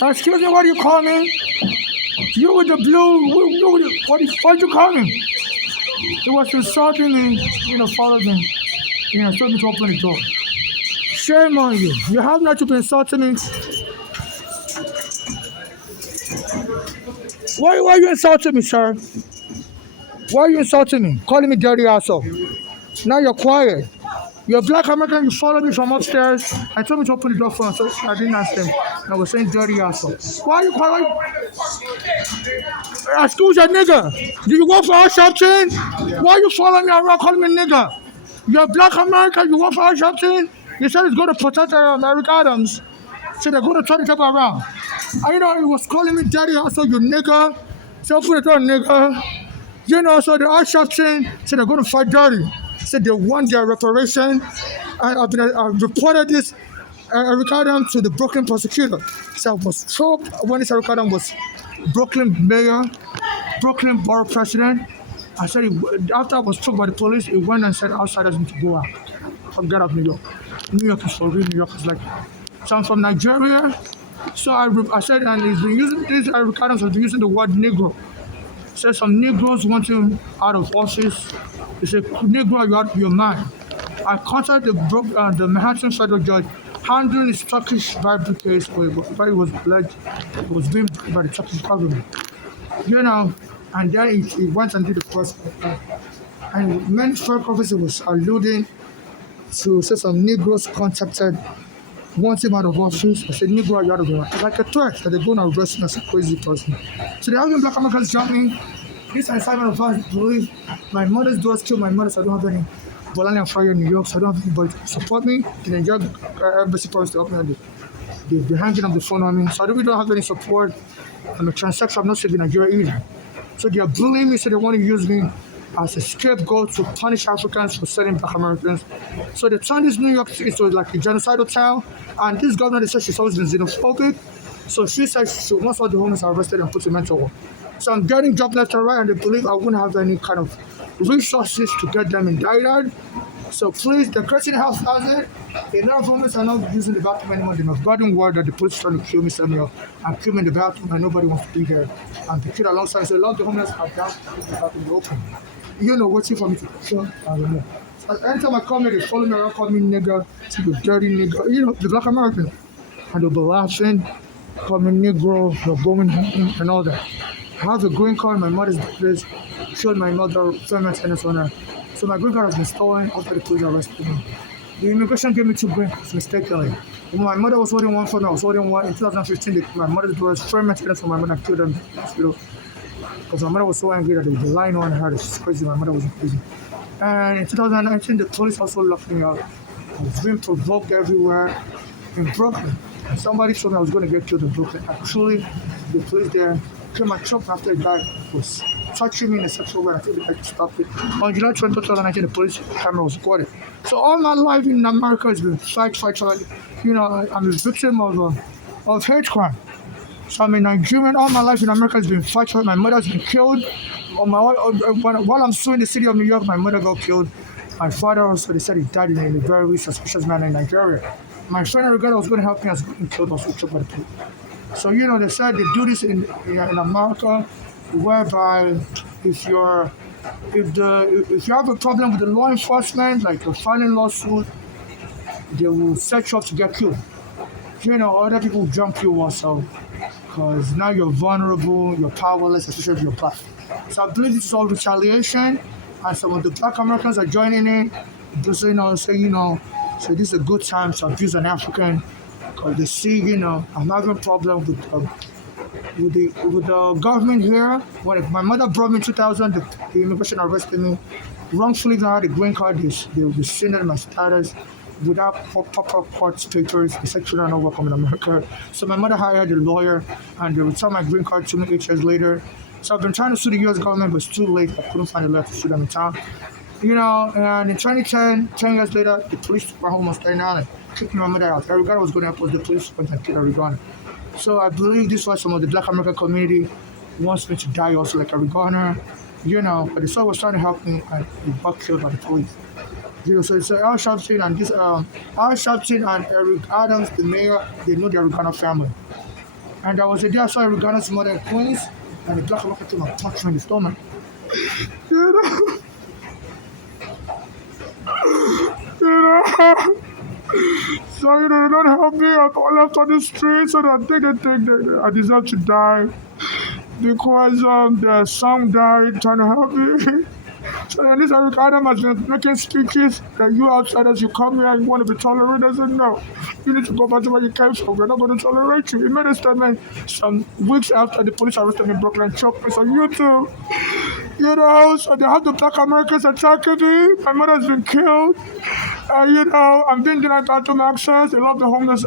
Excuse me, what do you call me? You with the blue, you with the, what do you call me? He was insulting me, followed me, told me to open the door. Shame on you. You have not to be insulting me. Why are you insulting me, sir? Why are you insulting me? Calling me dirty asshole. Now you're quiet. You're a black American, you followed me from upstairs and told me to open the door for him, so I didn't ask him. I was saying dirty asshole. Why are you calling? Excuse your nigga. Do you work for our shop chain? Why are you following me around calling me nigga? You're a black American, you work for our shop chain? You said it's going to protect Eric Adams. So they're going to turn the table around. And he was calling me dirty asshole, you nigga. So open the door, nigga. So the art shop chain said they're going to fight dirty. Said they want their reparation. I've reported this Eric Adams to the Brooklyn prosecutor. So I was choked when this Eric Adams was Brooklyn mayor, Brooklyn borough president. I said after I was choked by the police, he went and said outsiders need to go out. Forget of New York. New York is for real. New York is like. So I'm from Nigeria. So I said, and he's been using this Eric Adams has been using the word Negro. Said some Negroes want him out of office. He said, Negro, you out of your mind. I contacted the Manhattan federal judge handling his Turkish bribery case where it was alleged it was being by the Turkish government. And then he went and did the first. And many FERC officers was alluding to say some Negroes contacted want him out of office. I said, Negro, you out of here. It's like a threat that they're going to arrest me as a crazy person. So they're having black Americans jump me. This assignment of ours, believe my mother's doors killed my mother, so I don't have any Bolani and Fire in New York, so I don't have anybody to support me. The Nigerian embassy promised to help me, and they're hanging up the phone on me. So I really don't have any support. I'm a transsexual, I'm not saving Nigeria either. So they are bullying me, so they want to use me as a scapegoat to punish Africans for selling black Americans. So they turned this New York City into like a genocidal town, and this governor, they said she's always been xenophobic. So she said she wants all the homeless arrested and put to mental work. So I'm getting job left and right, and they believe I wouldn't have any kind of resources to get them indicted. So please, the Christian House has it. A lot of homeless are not using the bathroom anymore. They have gotten word that the police are trying to kill me somewhere and kill me in the bathroom, and nobody wants to be here. And the kid alongside, so a lot of the homeless are down to the bathroom open. Waiting for me to kill. I don't know. Anytime I come here, they follow me around, call me nigga, say you dirty nigga. The black American. And they'll be laughing, call me Negro, you're going home, and all that. I have a green card, my mother's place, showed my mother, family tenants on her. So my green card has been stolen after the police arrested me. The immigration gave me 2 green cards mistakenly. When my mother was holding one for me, I was holding one. In 2015, my mother's brother's friend tenants for my mother killed them in the hospital. Because my mother was so angry that they were lying on her. She's crazy. My mother was in prison. And in 2019, the police also locked me up. I was being provoked everywhere in Brooklyn. And somebody told me I was going to get killed in Brooklyn. Actually, the police there came and choked after a guy was touching me in a sexual way. I think I stopped it. On July 20, 2019, the police camera was recorded. So all my life in America has been fight. I'm a victim of hate crime. So I'm a Nigerian. All my life in America has been fight. My mother's been killed. While I'm suing the city of New York, my mother got killed. My father also, they said he died in a very suspicious manner in Nigeria. My friend Regata was going to help me as getting killed also killed by the police. So they said they do this in America, whereby if you have a problem with the law enforcement, like you're filing lawsuit, they will set you up to get killed. Other people jump you also, because now you're vulnerable, you're powerless, especially if you're black. So I believe this is all retaliation, and some of the black Americans are joining in, just so this is a good time to abuse an African, because they see, I'm having a problem with the government here. When my mother brought me in 2000, the immigration arrested me. Wrongfully, I had a green card. They rescinded my status without proper court papers. They said children are not welcome in America. So my mother hired a lawyer, and they returned my green card to me 8 years later. So I've been trying to sue the U.S. government, but it's too late. I couldn't find a lawyer to sue them in town. And in 2010, 10 years later, the police took my home on Staten Island, kicked my mother out. Eric Garner was going to help us. The police went and killed Eric Garner. So I believe this was some of the black American community wants me to die also like Eric Garner, but the son was trying to help me, and he got killed by the police. So it's Al Sharpton and Al Sharpton and Eric Adams, the mayor, they know the Eric Garner family. And there was a day I saw a Ghana's mother in Queens, and the black American came and punched her in the stomach. You know, you know. So, they don't help me. I got left on the streets, and I think they think that I deserve to die because there's some guy trying to help me. So then this Eric Adam has been making speeches that you outsiders, you come here and you want to be tolerated. I said, no, you need to go back to where you came from. We're not going to tolerate you. He made a statement some weeks after the police arrested him in Brooklyn. Chuck, I said, you too. You know, so they have the black Americans attacking me. My mother's been killed. You know, I'm being denied bathroom access. They love the homeless.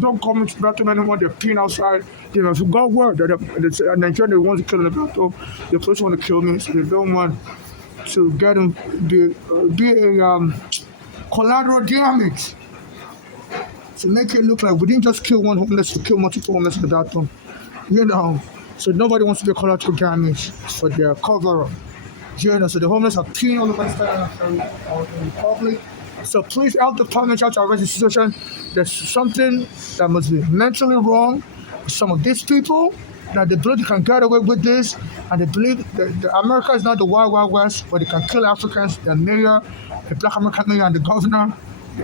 Don't come into the bathroom anymore. They're peeing outside. You know, if you got word that Nigeria wants to kill in the bathroom, the police want to kill me, so they don't want to get him be a collateral damage to make it look like we didn't just kill one homeless, we killed multiple homeless in the bathroom. You know, so nobody wants to be collateral damage for their cover up. You know, so the homeless are peeing all over the state out in public. So please help the department out to arrest the situation. There's something that must be mentally wrong with some of these people, that they believe they can get away with this, and they believe that America is not the wild, wild west where they can kill Africans, the mayor, the black American mayor, and the governor.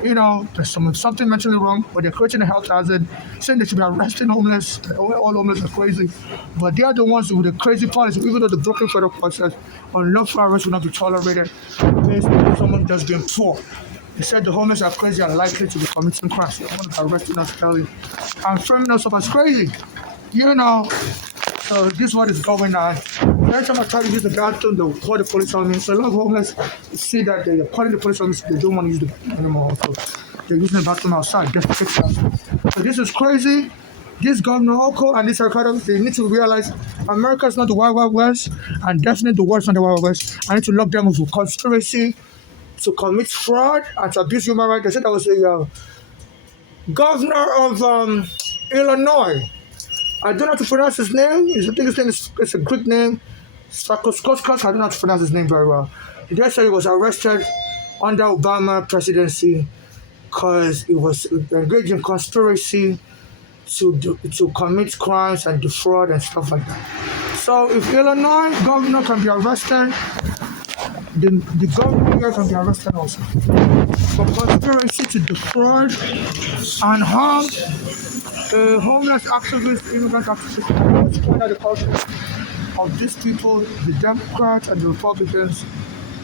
You know, there's something mentally wrong, where they're creating a health hazard, saying they should be arresting homeless, that all homeless are crazy. But they are the ones with the crazy policy, even though the Brooklyn Federal Court says unlawful arrest will not be tolerated based on someone just being poor. They said the homeless are crazy and likely to be committing crimes. They want to be arresting us early and framing us up as crazy. You know, so this is what is going on. Every time I try to use the bathroom, they'll call the police on me. So a lot of homeless see that they're calling the police on me, so they don't want to use the bathroom anymore. So they're using the bathroom outside. So this is crazy. This Governor Oko and this Ricardo, they need to realize America is not the Wild Wild West, and definitely the world is not the Wild West. I need to lock them up for conspiracy, to commit fraud, and to abuse human rights. They said that was a governor of Illinois. I don't know how to pronounce his name. I think his name is a Greek name. Skoskas. I don't know how to pronounce his name very well. He just said he was arrested under Obama presidency because he was engaged in conspiracy to commit crimes and defraud and stuff like that. So if Illinois governor can be arrested, the government here can be arrested also for conspiracy to defraud and harm homeless activists, immigrant activists. Let's point out the culture of these people, the Democrats and the Republicans.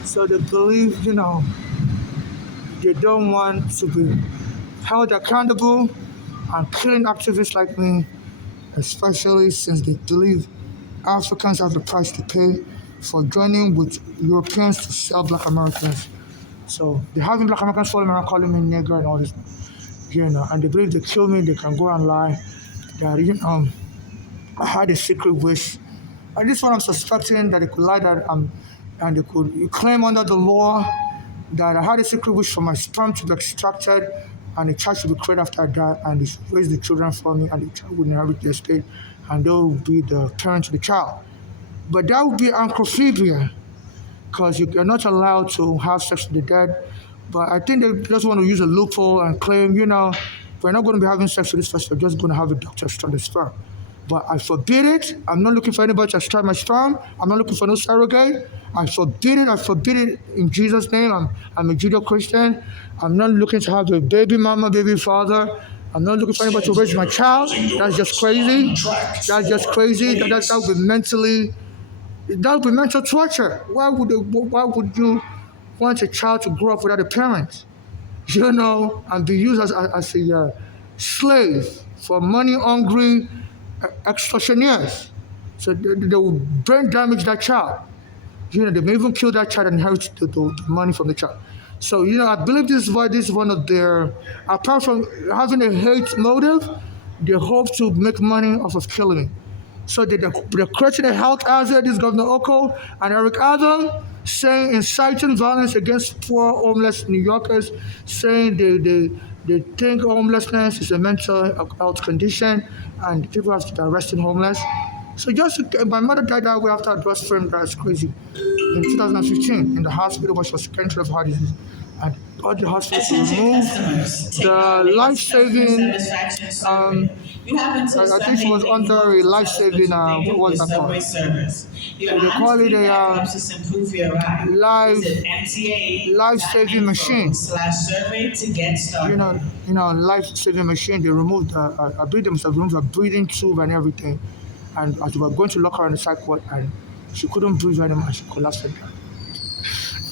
So they believe, you know, they don't want to be held accountable and killing activists like me, especially since they believe Africans have the price to pay for joining with Europeans to sell black Americans. So they're having black Americans following around calling me nigger and all this. You know, and they believe they kill me, they can go and lie. That, you know, I had a secret wish. And this one I'm suspecting that they could lie that and they could claim under the law that I had a secret wish for my sperm to be extracted and the child should be created after I die, and they should raise the children for me, and the child would inherit the estate, and they will be the parent to the child. But that would be anchrophobia, because you're not allowed to have sex with the dead. But I think they just want to use a loophole and claim, you know, we're not going to be having sex with this person, we're just going to have a doctor extract the sperm. But I forbid it. I'm not looking for anybody to extract my sperm. I'm not looking for no surrogate. I forbid it. I forbid it in Jesus' name. I'm a Judeo-Christian. I'm not looking to have a baby mama, baby father. I'm not looking for anybody to raise my child. That's just crazy. That's just crazy. That would be mental torture. Why would you want a child to grow up without a parent? You know, and be used as a slave for money-hungry extortioners. So they will brain damage that child. You know, they may even kill that child and inherit the money from the child. So, you know, I believe this is one of their, apart from having a hate motive, they hope to make money off of killing me. So they're creating a health hazard, this Governor Oko and Eric Adam, saying inciting violence against poor homeless New Yorkers, saying they think homelessness is a mental health condition and people have to be arrested homeless. So my mother died that way after a breast friend that's crazy in 2015 in the hospital, but she was cancer of heart disease. and got the hospital to Attention remove customers, take the note. life-saving. Customer satisfaction Um, survey. You have until I think she Sunday was evening under a life-saving. to thank What you for was your that called? Subway service. Your So they call honest it feedback a helps us improve your ride. life Visit life-saving machine. mta.info/survey to get You started. know, life-saving machine. They removed I believe themselves removed a breathing tube and everything. And as we were going to lock her in the psych ward, and she couldn't breathe anymore, and she collapsed and died.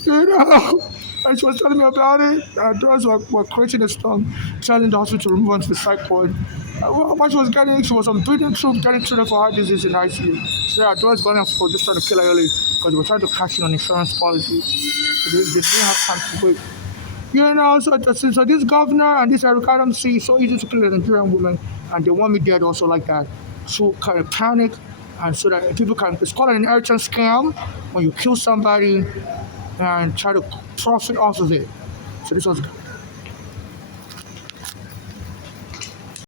You know, and she was telling me about it. Those were creating a storm, telling the hospital to remove her to the psych ward. What she was getting, she was on breathing tube, getting treated for heart disease in ICU. So yeah, those going for just trying to kill her early because they were trying to cash in on insurance policies. So they didn't have time to wait. So this governor and this Eric Adams see it's so easy to kill a Nigerian woman, and they want me dead also like that. So kind of panic, and so that people can. It's called an inheritance scam when you kill somebody and try to profit off of it. So this was